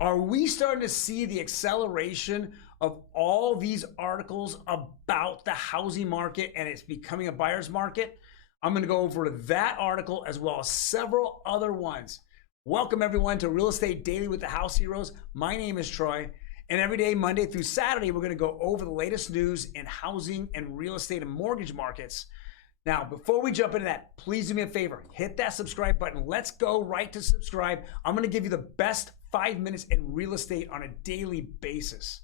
Are we starting to see the acceleration of all these articles about the housing market and it's becoming a buyer's market? I'm going to go over that article as well as several other ones. Welcome everyone to Real Estate Daily with the House Heroes. My name is Troy, and every day, Monday through Saturday, we're going to go over the latest news in housing and real estate and mortgage markets. Now, before we jump into that, please do me a favor, hit that subscribe button. Let's go right to subscribe. I'm going to give you the best 5 minutes in real estate on a daily basis.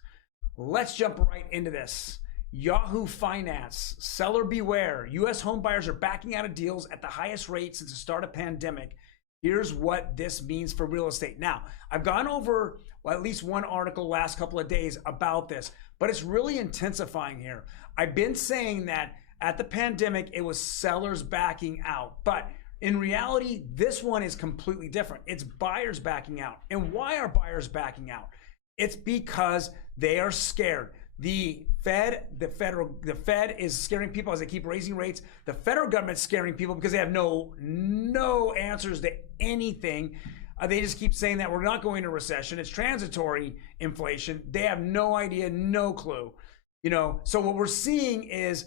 Let's jump right into this. Yahoo Finance, seller beware. U.S. home buyers are backing out of deals at the highest rate since the start of pandemic. Here's what this means for real estate. Now, I've gone over at least one article last couple of days about this, but it's really intensifying here. I've been saying that at the pandemic, it was sellers backing out, but in reality, this one is completely different. It's buyers backing out. And why are buyers backing out? It's because they are scared. The Fed is scaring people as they keep raising rates. The federal government's scaring people because they have no answers to anything. They just keep saying that we're not going into recession. It's transitory inflation. They have no idea, no clue. So what we're seeing is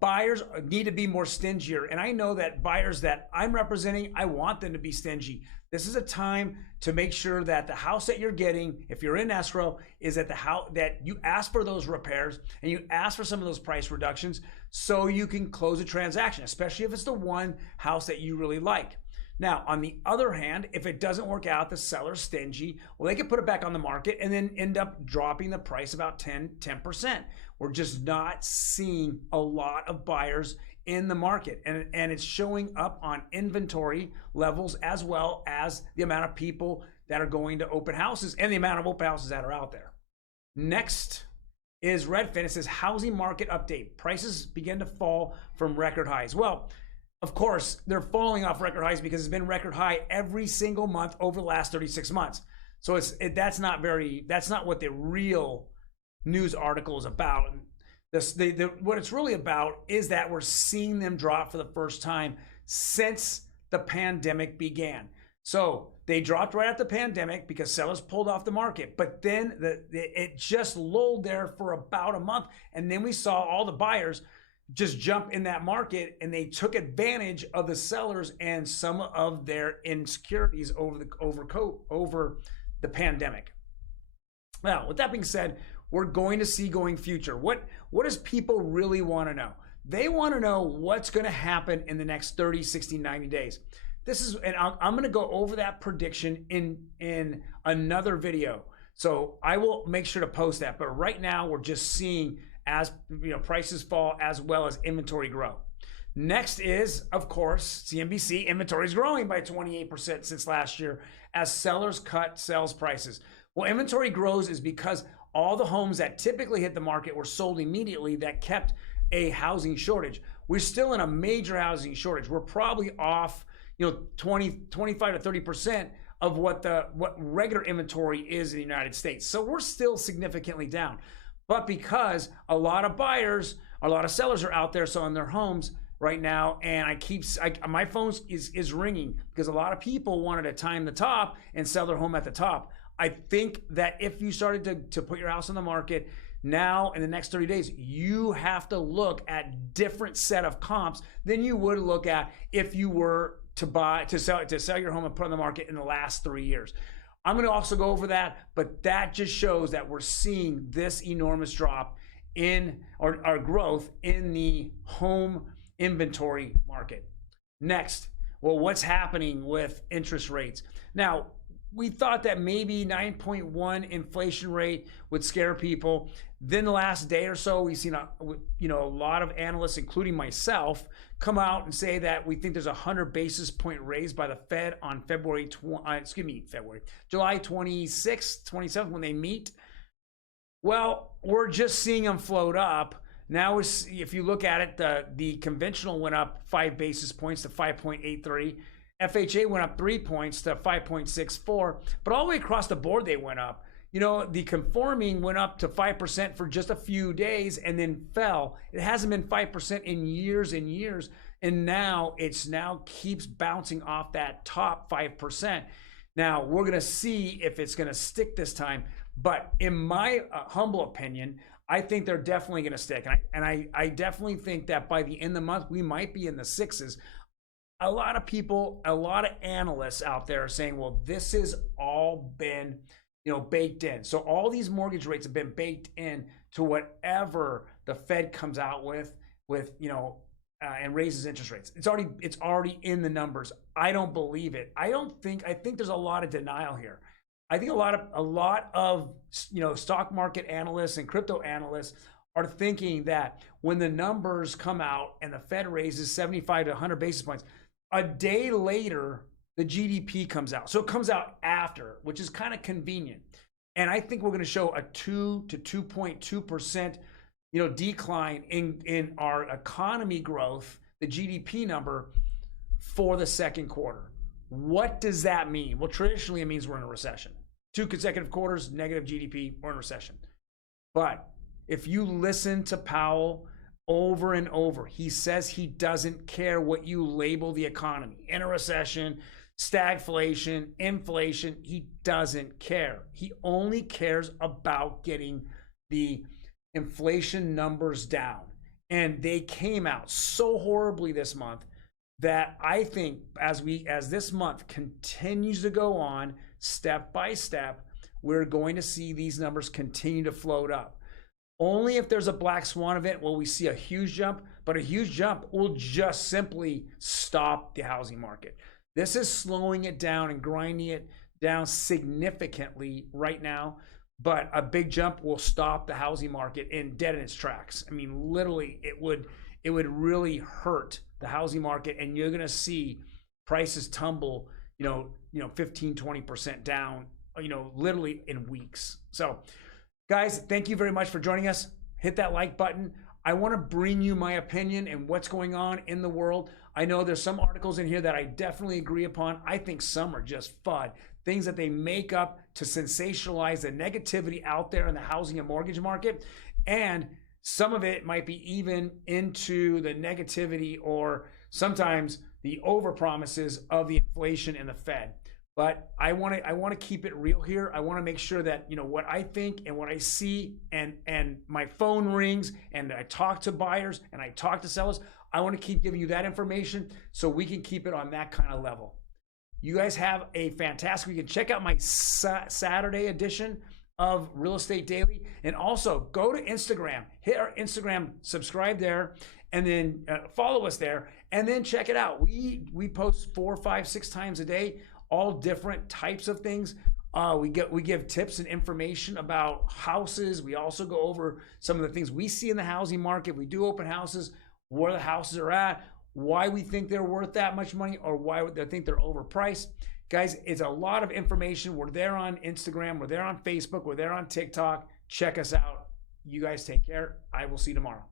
buyers need to be more stingier. And I know that buyers that I'm representing, I want them to be stingy. This is a time to make sure that the house that you're getting, if you're in escrow, is at the house that you ask for those repairs and you ask for some of those price reductions so you can close a transaction, especially if it's the one house that you really like. Now, on the other hand, if it doesn't work out, the seller's stingy, well, they can put it back on the market and then end up dropping the price about 10%. We're just not seeing a lot of buyers in the market. And it's showing up on inventory levels as well as the amount of people that are going to open houses and the amount of open houses that are out there. Next is Redfin. It says housing market update. Prices begin to fall from record highs. Well, of course, they're falling off record highs because it's been record high every single month over the last 36 months. So that's not what the real news article is about. What it's really about is that we're seeing them drop for the first time since the pandemic began. So they dropped right after the pandemic because sellers pulled off the market, but then it just lulled there for about a month. And then we saw all the buyers just jump in that market and they took advantage of the sellers and some of their insecurities over the pandemic. Now, with that being said, we're going to see going future. What does people really want to know? They want to know what's going to happen in the next 30, 60, 90 days. And I'm going to go over that prediction in another video. So I will make sure to post that. But right now we're just seeing as prices fall as well as inventory grow. Next is, of course, CNBC. Inventory is growing by 28% since last year as sellers cut sales prices. Well, inventory grows is because all the homes that typically hit the market were sold immediately that kept a housing shortage. We're still in a major housing shortage. We're probably off 25 to 30% of what regular inventory is in the United States. So we're still significantly down. But because a lot of buyers, a lot of sellers are out there selling their homes right now, and my phone is ringing because a lot of people wanted to time the top and sell their home at the top. I think that if you started to put your house on the market now in the next 30 days, you have to look at different set of comps than you would look at if you were to sell your home and put on the market in the last 3 years. I'm going to also go over that, but that just shows that we're seeing this enormous drop in our growth in the home inventory market. Next, well, what's happening with interest rates? Now, we thought that maybe 9.1 inflation rate would scare people. Then the last day or so, we've seen a lot of analysts, including myself, come out and say that we think there's a 100 basis point raise by the Fed on July 26th, 27th when they meet. Well, we're just seeing them float up. Now, if you look at it, the conventional went up 5 basis points to 5.83. FHA went up 3 points to 5.64, but all the way across the board they went up. The conforming went up to 5% for just a few days and then fell. It hasn't been 5% in years and years, and now keeps bouncing off that top 5%. Now, we're going to see if it's going to stick this time. But in my humble opinion, I think they're definitely going to stick. And I definitely think that by the end of the month, we might be in the sixes. A lot of people, a lot of analysts out there are saying, well, this has all been, baked in. So all these mortgage rates have been baked in to whatever the Fed comes out with, and raises interest rates. It's already in the numbers. I don't believe it. I think there's a lot of denial here. I think a lot of stock market analysts and crypto analysts are thinking that when the numbers come out and the Fed raises 75 to 100 basis points, a day later the GDP comes out. So it comes out after, which is kind of convenient. And I think we're going to show a 2 to 2.2% decline in our economy growth, the GDP number, for the second quarter. What does that mean? Well, traditionally it means we're in a recession. 2 consecutive quarters, negative GDP, we're in a recession. But if you listen to Powell over and over, he says he doesn't care what you label the economy. In a recession, stagflation, inflation, he doesn't care. He only cares about getting the inflation numbers down. And they came out so horribly this month that I think as this month continues to go on step by step, we're going to see these numbers continue to float up. Only if there's a black swan event will we see a huge jump, but a huge jump will just simply stop the housing market. This is slowing it down and grinding it down significantly right now, but a big jump will stop the housing market dead in its tracks. I mean, literally, it would really hurt the housing market, and you're going to see prices tumble, 15, 20% down, literally in weeks. So, guys, thank you very much for joining us. Hit that like button. I want to bring you my opinion and what's going on in the world. I know there's some articles in here that I definitely agree upon. I think some are just FUD. Things that they make up to sensationalize the negativity out there in the housing and mortgage market. And some of it might be even into the negativity or sometimes the overpromises of the inflation and the Fed. But I want to keep it real here. I want to make sure that what I think and what I see, and my phone rings and I talk to buyers and I talk to sellers. I want to keep giving you that information so we can keep it on that kind of level. You guys have a fantastic weekend. Check out my Saturday edition of Real Estate Daily, and also go to Instagram. Hit our Instagram, subscribe there, and then follow us there, and then check it out. We post 4, 5, 6 times a day, all different types of things. We give tips and information about houses. We also go over some of the things we see in the housing market. We do open houses, where the houses are at, why we think they're worth that much money, or why they think they're overpriced. Guys, it's a lot of information. We're there on Instagram. We're there on Facebook. We're there on TikTok. Check us out. You guys take care. I will see you tomorrow.